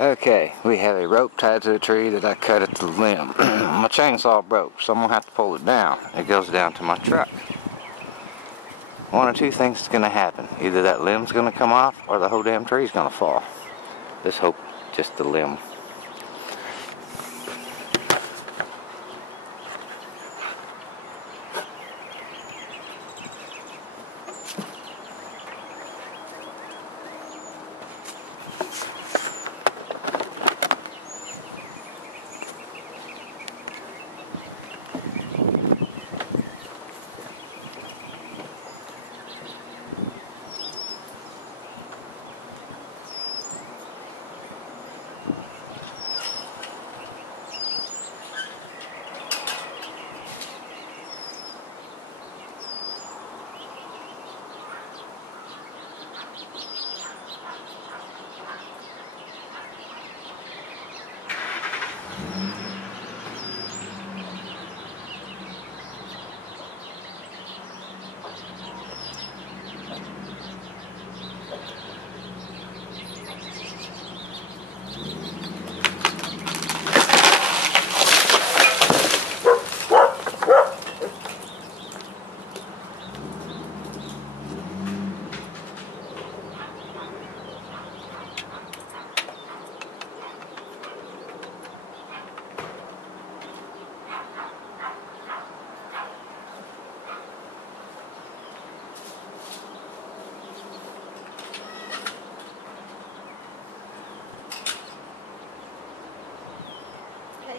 Okay, we have a rope tied to a tree that I cut at the limb. My chainsaw broke, so I'm going to have to pull it down. It goes down to my truck. One or two things is going to happen. Either that limb's going to come off or the whole damn tree's going to fall. Let's hope just the limb.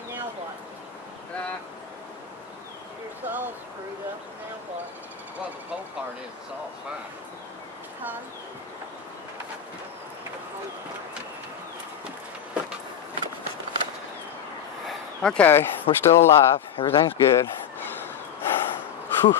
Now what? Your saw's screwed up, now what? Well, the pole part is, it's all fine. Huh? Okay, we're still alive. Everything's good. Whew.